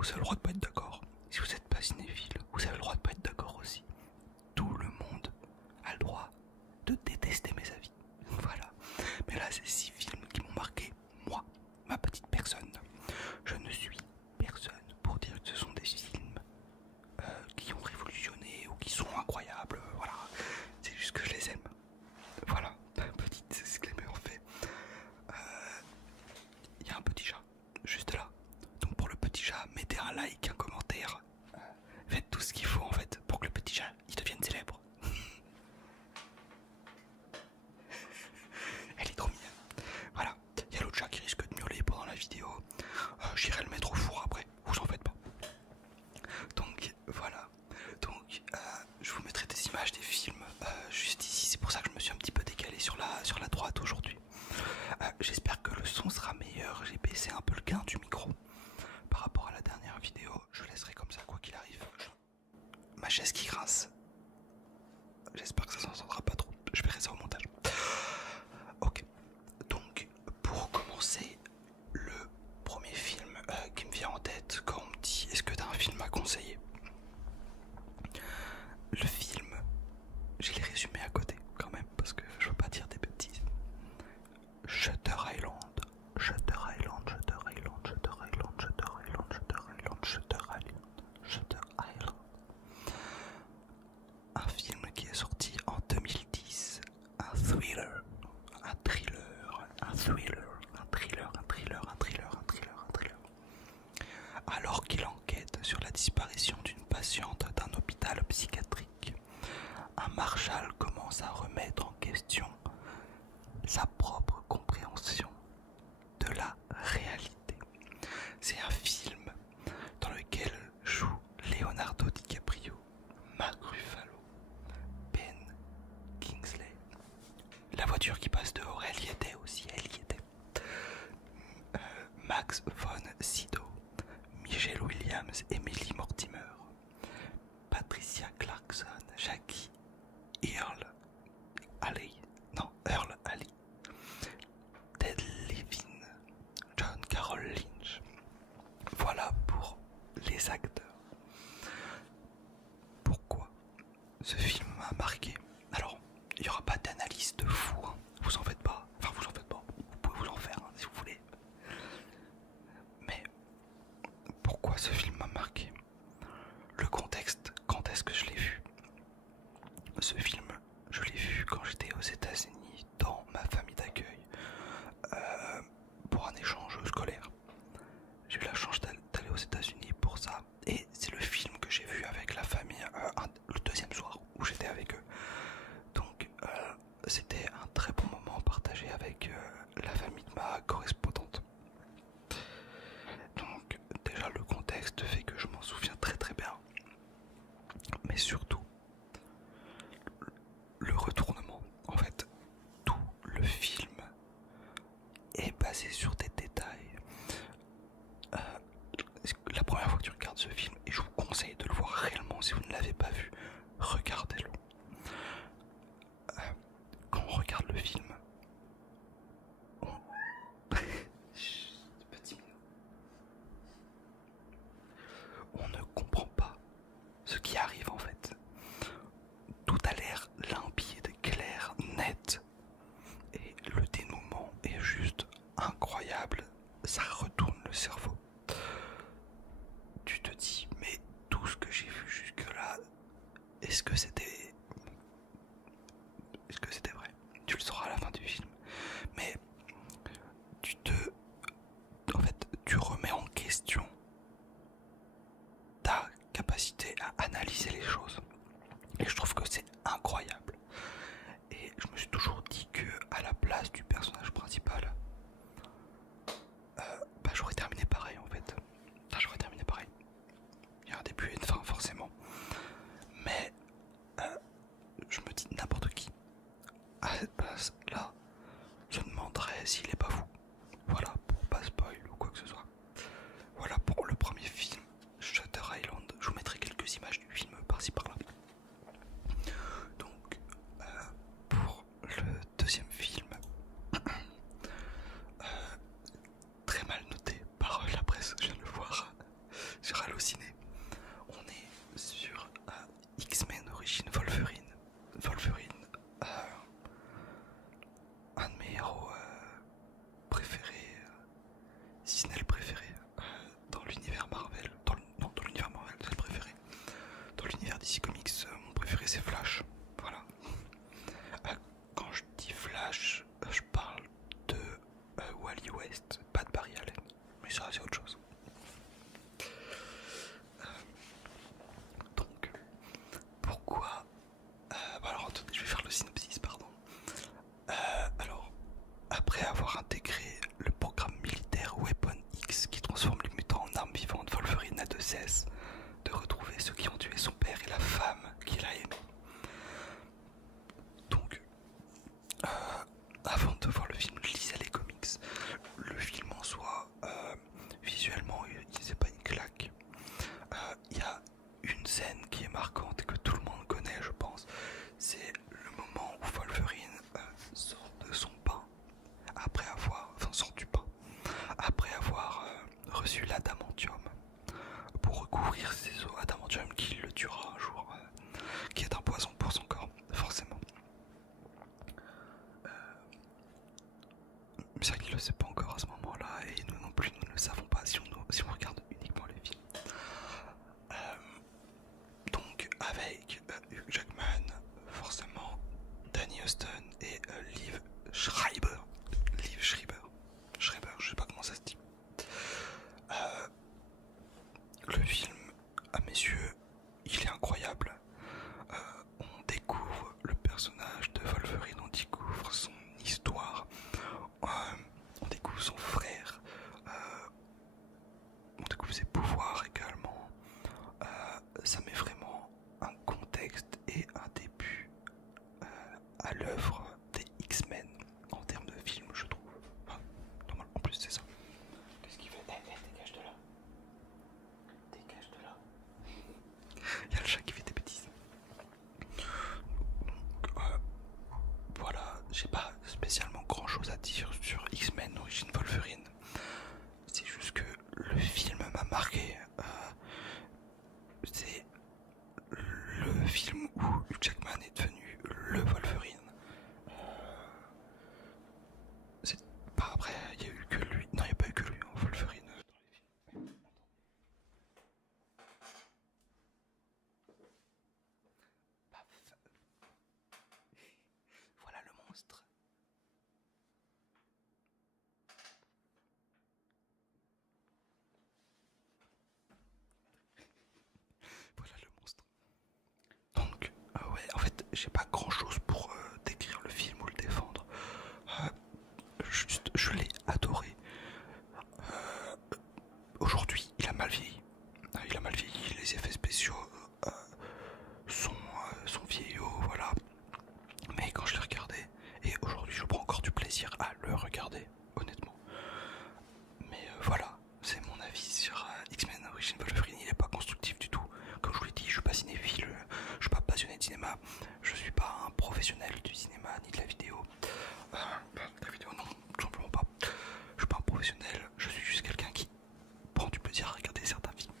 vous avez le droit de pas être d'accord. Si vous n'êtes pas cinéphile, vous avez le droit de pas être d'accord aussi. Tout le monde a le droit de détester mes avis. Voilà. Mais là, c'est 6 films qui m'ont marqué, moi, ma petite personne. Je ne suis personne pour dire que ce sont des films qui ont révolutionné ou qui sont incroyables. Voilà. C'est juste que je les aime. Voilà. Petite disclaimer en fait. Il y a un petit chat juste là. Donc pour le petit chat, mettez un like, un commentaire. Faites tout ce qu'il faut en fait pour que le petit chat il devienne célèbre. Elle est trop mignonne. Voilà, il y a l'autre chat qui risque de miauler pendant la vidéo. J'irai le mettre au four après, vous en faites pas. Donc voilà, donc je vous mettrai des images des films juste ici. C'est pour ça que je me suis un petit peu décalé sur la droite aujourd'hui. J'espère que le son sera meilleur. J'ai baissé un peu le gain du micro par rapport à la dernière vidéo. Je laisserai comme ça quoi qu'il arrive. Ma chaise qui grince. J'espère que ça s'entendra pas trop. Je verrai ça au montage. Ok. Donc pour commencer, le premier film qui me vient en tête quand on me dit est-ce que t'as un film à conseiller? Le film, j'ai les résumés à côté quand même parce que je veux pas dire des bêtises. Shutter Island, Shutter Island, Shutter Island, Shutter Island, Shutter Island, Shutter Island, Shutter Island, Shutter Island. Un film qui est sorti en 2010, un thriller, un thriller, un thriller, un thriller, un thriller, un thriller, un thriller, un thriller. Alors qu'il enquête sur la disparition d'une patiente d'un hôpital psychiatrique, un marshal commence à remettre en question sa propre compréhension de la réalité. C'est un film dans lequel joue Leonardo DiCaprio, Mark Ruffalo, Ben Kingsley. La voiture qui passe dehors, elle y était aussi, elle y était. Max von Sydow, Michelle Williams, Emily Mortimer, Patricia Clarkson, Jackie Earl Ali, Ted Levine, John Carroll Lynch. Voilà pour les acteurs. Pourquoi ce film m'a marqué? Alors, il n'y aura pas d'analyse de fou, hein. Vous en faites pas. Enfin, vous en faites pas. Vous pouvez vous en faire hein, si vous voulez. Mais pourquoi ce film m'a marqué? Le contexte, quand est-ce que je l'ai vu? Ce film, je l'ai vu quand j'étais aux États-Unis dans ma famille d'accueil pour un échange scolaire. J'ai eu la chance d'aller aux États-Unis pour ça et c'est le film que j'ai vu avec la famille le deuxième soir où j'étais avec eux. Donc c'était un très bon moment partagé avec la famille de ma correspondante. Donc déjà le contexte fait que je m'en souviens très très bien. Mais surtout le retournement. En fait, tout le film est basé sur des détails. La première fois que tu regardes ce film, et je vous conseille de le voir réellement si vous ne l'avez pas vu, regardez-le. Quand on regarde le film, on ne comprend pas ce qui arrive en fait. Tout a l'air limpide, clair, net. Et le dénouement est juste incroyable. Ça retourne le cerveau. Tu te dis, mais tout ce que j'ai vu jusque-là, est-ce que c'était vrai? Tu le sauras à la fin du film. Mais tu remets en question ta capacité à analyser les choses. Et je trouve que c'est incroyable. Et je me suis toujours dit que à la place du personnage principal, j'aurais terminé pareil en fait. J'aurais terminé pareil. Il y a un début et une fin forcément. Mais je me dis n'importe qui à cette place là, je demanderais s'il est pas fou. Voilà, pour pas spoil ou quoi que ce soit. Voilà pour le premier film, Shutter Island. Je vous mettrai quelques c'est Flash. Voilà. Quand je dis Flash, je parle de Wally West, pas de Barry Allen. Mais ça, c'est autre chose. Donc, pourquoi alors attendez, je vais faire le synopsis, pardon. Alors, après avoir intégré le programme militaire Weapon X qui transforme les mutants en armes vivantes, Wolverine n'a de cesse de retrouver ceux qui ont tué son père et la femme qu'il a aimée. Donc, avant de voir le film, je lisais les comics. Le film en soi, visuellement, c'est pas une claque. Il y a une scène qui est marquante et que tout le monde connaît, je pense. C'est le moment où Wolverine sort de son pain après avoir, enfin sort du pain après avoir reçu l'adamantium pour recouvrir ses os, adamantium qui le tuera un jour, qui est un poison pour son corps, forcément. C'est vrai qu'il ne le sait pas encore à ce moment-là, et nous non plus, nous ne le savons pas si on regarde uniquement les films. Donc avec Hugh Jackman, forcément, Danny Huston et Liev Schreiber, je sais pas comment ça se dit. Le film, à mes yeux, il est incroyable. On découvre le personnage de Wolverine, on découvre son histoire, on découvre son frère, on découvre ses pouvoirs également. Ça met vraiment un contexte et un début à l'œuvre des X-Men en termes de film, je trouve. Enfin, normal, en plus c'est ça. Qu'est-ce qu'il fait? Dégage de là. Dégage de là. Il y a le chat qui fait des bêtises. Donc, voilà, j'ai pas spécialement grand chose à dire sur X-Men Origin Wolverine. C'est juste que le film m'a marqué. C'est le film où Hugh Jackman est devenu le Wolverine. C'est pas après, il y a eu que lui. Non, il n'y a pas eu que lui en Wolverine dans les films. Paf. Voilà le monstre. Voilà le monstre. Donc, ouais, en fait, j'ai pas grand chose pour décrire le film ou le défendre. Juste, je l'ai adoré. Aujourd'hui, il a mal vieilli. Il a mal vieilli, les effets spéciaux sont vieillots, voilà. Mais quand je l'ai regardé, et aujourd'hui je prends encore du plaisir à le regarder, honnêtement. Mais voilà, c'est mon avis sur X-Men Origin Wolverine, il est pas constructif du tout. Comme je vous l'ai dit, je suis pas cinéphile, je suis pas passionné de cinéma, je suis pas un professionnel du cinéma ni de la vidéo. La vidéo non, tout simplement pas. Je suis pas un professionnel, je suis juste quelqu'un qui prend du plaisir à regarder certains films.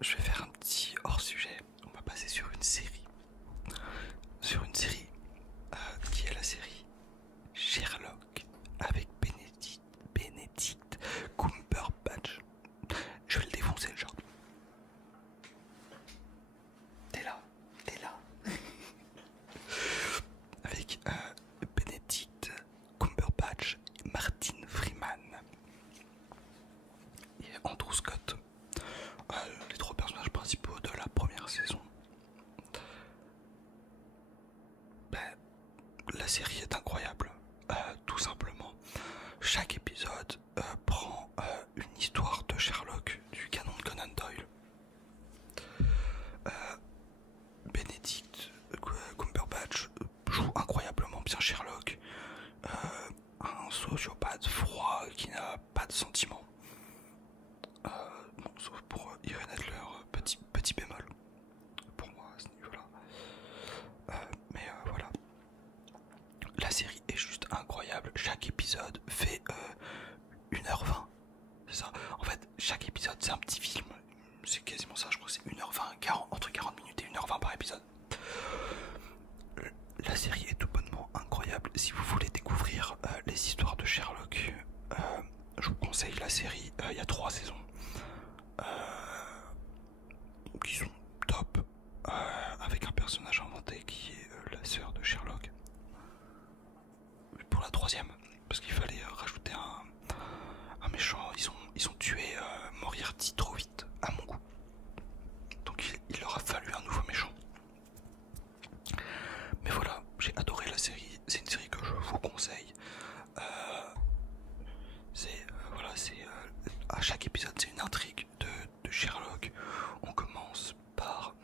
Je vais faire un petit hors-sujet, on va passer sur une série. Qui est la série Sherlock avec Benedict Cumberbatch. Je vais le défoncer le genre. T'es là. Avec Benedict Cumberbatch, Martin Freeman et Andrew Scott. Les trois personnages principaux de la première saison. La série est incroyable, tout simplement. Chaque épisode prend une histoire de Sherlock, du canon de Conan Doyle. Benedict Cumberbatch joue incroyablement bien Sherlock, un sociopathe froid qui n'a pas de sentiments. Bon, sauf pour Irene Adler, petit bémol pour moi à ce niveau-là. Mais voilà. La série est juste incroyable. Chaque épisode fait 1h20. C'est ça. En fait, chaque épisode c'est un petit film. C'est quasiment ça, je crois que c'est 1h20, entre 40 minutes et 1h20 par épisode. La série est tout bonnement incroyable. Si vous voulez découvrir les histoires de Sherlock, je vous conseille la série. Il y a 3 saisons qui sont top. personnage inventé qui est la sœur de Sherlock. Pour la troisième, parce qu'il fallait rajouter un méchant. Ils ont tué Moriarty trop vite, à mon goût. Donc il leur a fallu un nouveau méchant. Mais voilà, j'ai adoré la série. C'est une série que je vous conseille. À chaque épisode, c'est une intrigue de Sherlock. On commence par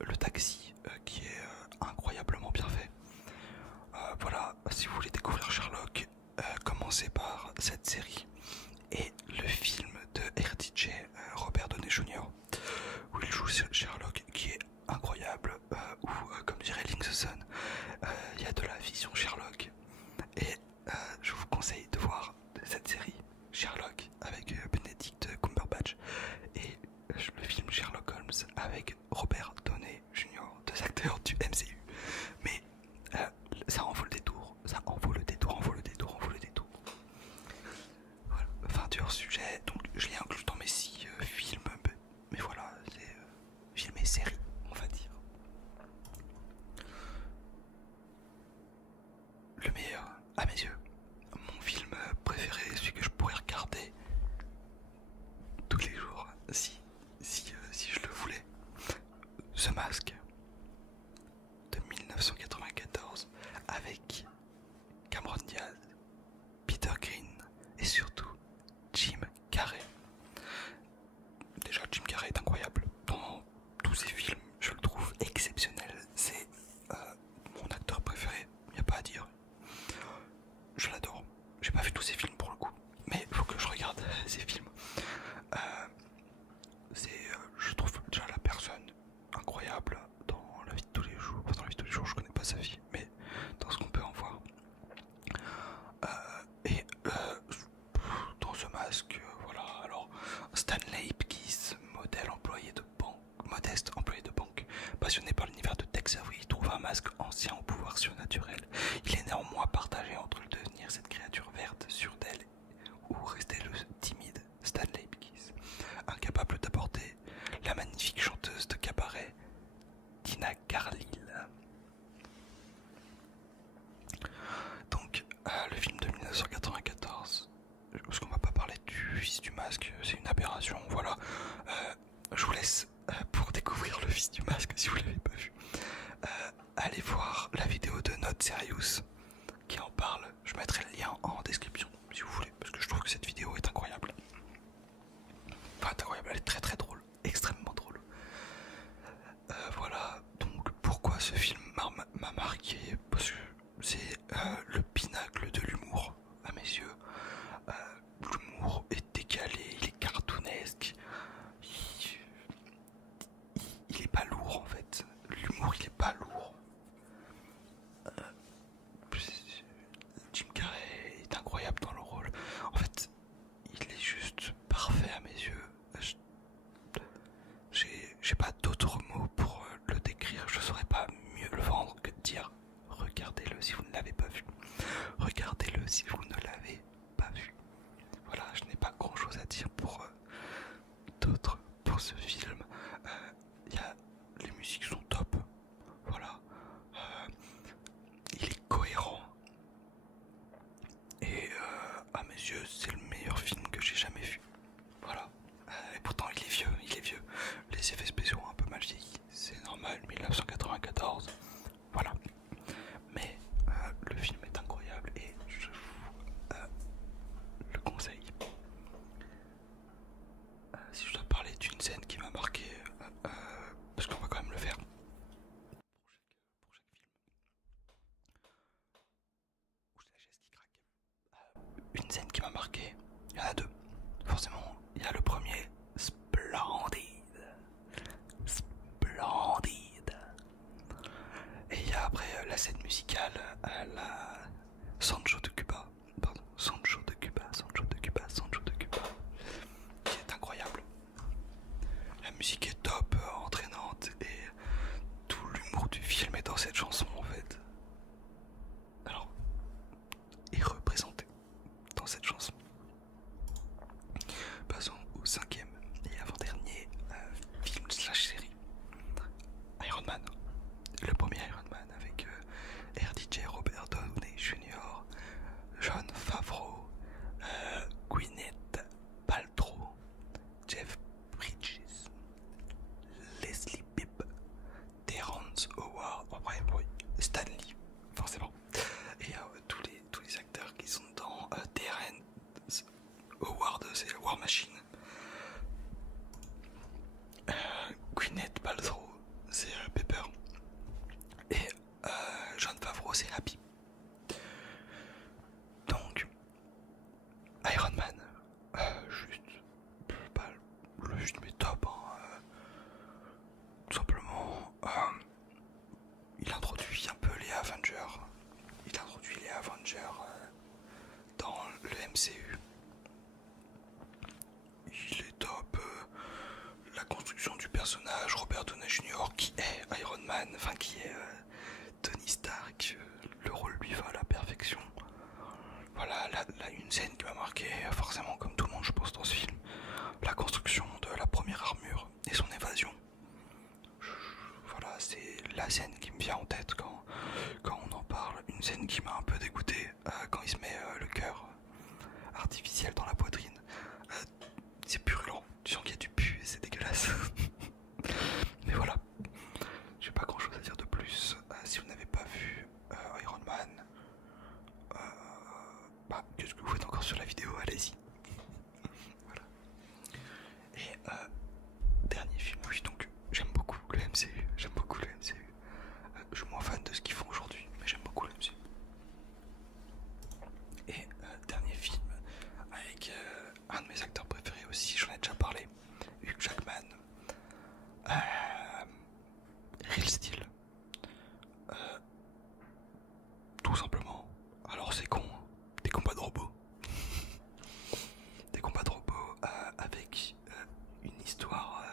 le taxi qui est incroyablement bien fait. Voilà, si vous voulez découvrir Sherlock, commencez par cette série et le film de RDJ, Robert Downey Jr., où il joue Sherlock, qui est incroyable, où, comme dirait Link the Sun, il y a de la vision Sherlock. Et je vous conseille de voir cette série Sherlock avec Benedict Cumberbatch et le film Sherlock Holmes avec Robert Downey Jr., deux acteurs du MCU. Mais ça en vaut le détour, ça en vaut le détour, en vaut le détour, en vaut le détour. Voilà, fin du hors-sujet, donc je l'ai inclus dans mes 6 films, mais voilà, c'est films et séries, on va dire. Le meilleur, à mes yeux, mon film préféré, celui que je pourrais regarder tous les jours, si je le voulais, The Mask de 1994 avec Cameron Diaz, Peter Green et surtout Jim Carrey. Déjà, Jim Carrey est incroyable dans tous ses films, je le trouve exceptionnel. C'est mon acteur préféré, il n'y a pas à dire. Je l'adore. J'ai pas vu tous ses films pour le coup, mais il faut que je regarde ses films. Je trouve déjà la personne incroyable dans la vie de tous les jours. Dans la vie de tous les jours, je connais pas sa vie, mais dans ce qu'on peut en voir. Dans ce masque, voilà. Alors, Stanley Ipkiss, modeste employé de banque, passionné par l'univers de Tex Avery, trouve un masque ancien au pouvoir surnaturel. Il est néanmoins partagé entre le devenir cette créature verte, sûre d'elle, ou rester le timide Stanley Ipkiss, incapable d'apporter la magnifique chanteuse de cabaret Tina Carlile. Donc le film de 1994, parce qu'on va pas parler du fils du masque, c'est une aberration, voilà. Je vous laisse pour découvrir le fils du masque si vous l'avez pas vu. Allez voir la vidéo de Not Serious qui en parle, je mettrai le lien en description si vous voulez, parce que je trouve que cette vidéo est incroyable. Enfin, incroyable, elle est très très drôle, extrêmement drôle. Voilà, donc pourquoi ce film m'a marqué? Parce que c'est le pinacle de l'humour à mes yeux. L'humour est décalé, il est cartoonesque, il est pas lourd en fait. L'humour il est pas lourd. Jim Carrey est incroyable dans le rôle. En fait, il est juste parfait à mes yeux. J'ai pas d'autres mots pour le décrire. Je saurais pas mieux le vendre que de dire regardez-le si vous ne l'avez pas vu. Regardez-le si vous ne l'avez pas vu. Voilà, je n'ai pas grand chose à dire pour ce film. Les musiques sont top. Voilà. Il est cohérent. Et à mes yeux, c'est le meilleur film que j'ai jamais vu. Voilà. Et pourtant, il est vieux. Les effets spéciaux ont un peu mal vieilli. C'est normal, 1994. Voilà. Mais le film est incroyable et je vous le conseille. Si je dois parler d'une scène qui m'a marqué, parce qu'on va quand même le faire pour chaque film, où j'ai la chaise qui craque. Une scène qui m'a marqué, il y en a deux. Forcément, il y a le premier, splendide. Et il y a après la scène musicale, la Sancho de Cuba, qui est incroyable. La musique est top, entraînante, et tout l'humour du film est dans cette chanson en fait. Alors, est représenté dans cette chanson. Passons au 5e et avant-dernier film slash série, Iron Man. juste mais top, hein. Tout simplement, il introduit un peu les Avengers. Il introduit les Avengers dans le MCU. Il est top. La construction du personnage, Robert Downey Jr. qui est Iron Man, enfin qui est Tony Stark, le rôle lui va à la perfection. Voilà, là, une scène qui m'a marqué, forcément comme tout le monde je pense dans ce film, la construction de la première armure et son évasion. Voilà, c'est la scène qui me vient en tête quand on en parle, une scène qui m'a un peu dégoûté quand il se met le cœur artificiel dans la poitrine. C'est purulent, tu sens qu'il y a du pu et c'est dégueulasse. Mais voilà, j'ai pas grand chose à dire de plus. Si vous n'avez pas vu Iron Man, bah, qu'est-ce que vous faites encore sur la vidéo? Allez-y. Voilà. Et dernier film, oui, donc j'aime beaucoup le MCU. J'aime beaucoup le MCU. Je suis moins fan de ce qu'ils font aujourd'hui, mais j'aime beaucoup le MCU. Et dernier film avec un de mes acteurs préférés aussi, j'en ai déjà parlé, Hugh Jackman. Real Steel. Tout simplement. Alors c'est con, hein. Des combats de robots. Des combats de robots avec une histoire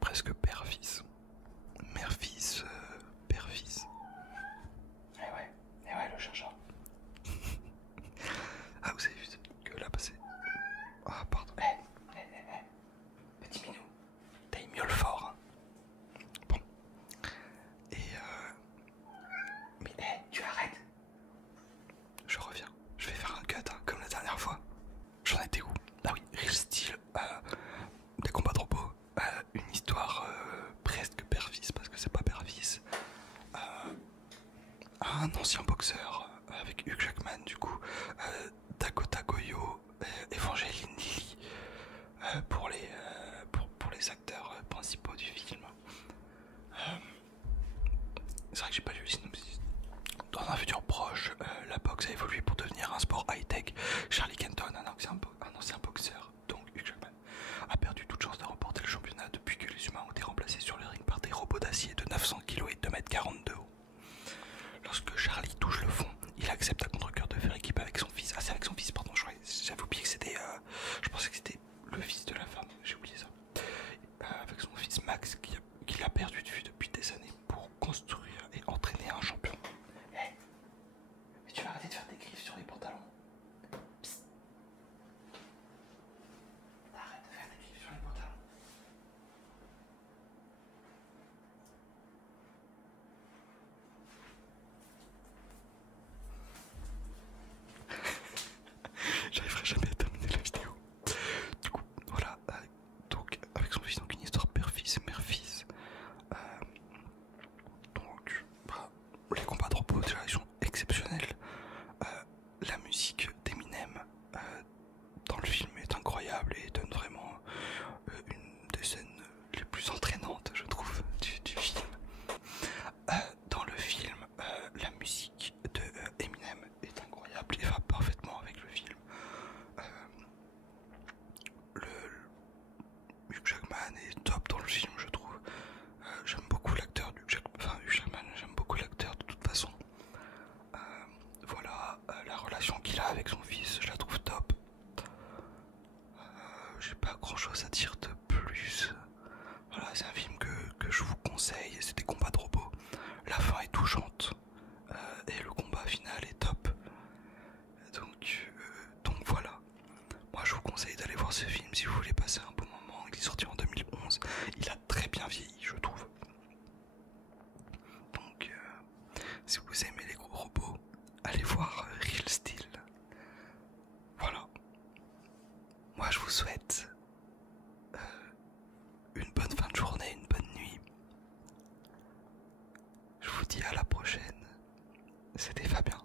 presque père-fils. Mère-fils, père-fils. Eh ouais, le chercheur. Ah, vous avez vu que là passé. Ah, pardon. Petit minou, t'as mis le fort. Hein. Bon. Et mais tu arrêtes. Je reviens. Je vais faire un cut, hein, comme la dernière fois. J'en étais où? Ah oui, Real Steel, des combats de robots, une histoire presque père-fils, parce que c'est pas père-fils. Un ancien boxeur avec Hugh Jackman, du coup, Dakota Goyo, Evangeline Lilly, pour les acteurs principaux du film. C'est vrai que j'ai pas lu le synopsis. Dans un futur proche, la boxe a évolué pour devenir un sport high-tech. Charlie Kenton, un ancien boxeur, donc Hugh Jackman, a perdu toute chance de remporter le championnat depuis que les humains ont été remplacés sur le ring par des robots d'acier de 900 kg et 2,40 m de haut. Lorsque Charlie touche le fond, il accepte à contre-cœur de faire équipe avec son fils. Ah, c'est avec son fils, pardon, j'avais oublié que c'était... je pensais que c'était le fils de la femme, j'ai oublié ça. Avec son fils Max, qu'il a perdu de vue depuis des années pour construire et entraîner un champion. Hey, mais tu vas arrêter de faire des griffes sur les pantalons. Psst. Arrête de faire des griffes sur les pantalons. J'arriverai jamais à terminer la vidéo. Du coup, voilà. Donc, avec son fils, donc une histoire père-fils, mère-fils. Donc, bah, les combats de robots, déjà, ils sont exceptionnels. La musique d'Eminem dans le film est incroyable et donne vraiment une des scènes les plus entraînantes, je trouve, du film. Dans le film, la musique de Eminem est incroyable et va parfaitement avec le film. Hugh Jackman est top dans le film, je trouve. J'aime beaucoup l'acteur Hugh Jackman, j'aime beaucoup l'acteur de toute façon. Voilà, la relation qu'il a avec son fils, je la trouve top. J'ai pas grand chose à dire de plus. Voilà, c'est un film que je vous conseille, c'est des combats de robots. La fin est touchante et le combat final est top. Donc voilà. Moi je vous conseille d'aller voir ce film si vous voulez passer un bon moment. Il est sorti en 2011. Il a très bien vieilli, je trouve. Donc si vous aimez les gros robots, allez voir Real Steel. Voilà. Moi je vous souhaite une bonne fin de journée, une bonne nuit. Je vous dis à la prochaine. C'était Fabien.